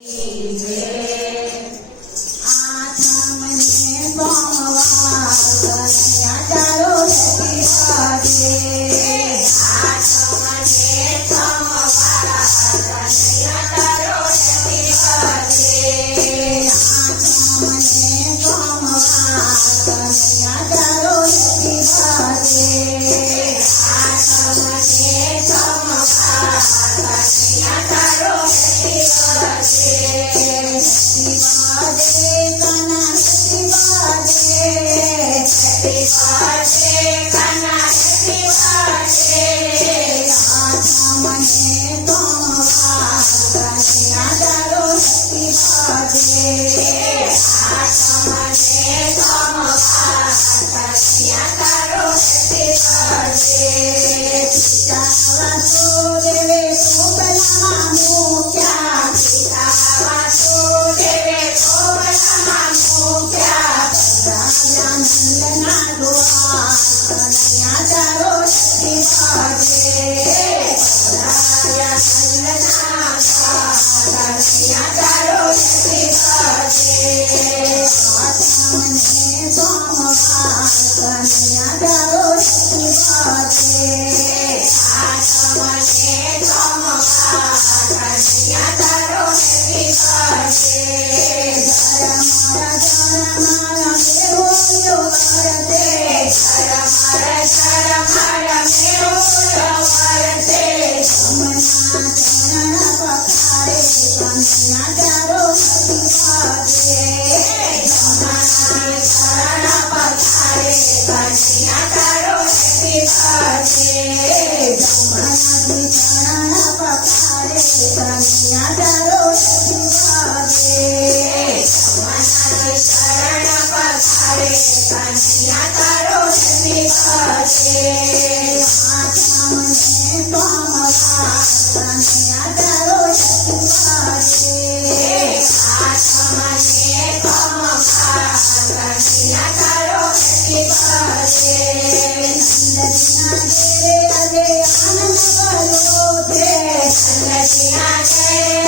一切。I Yes.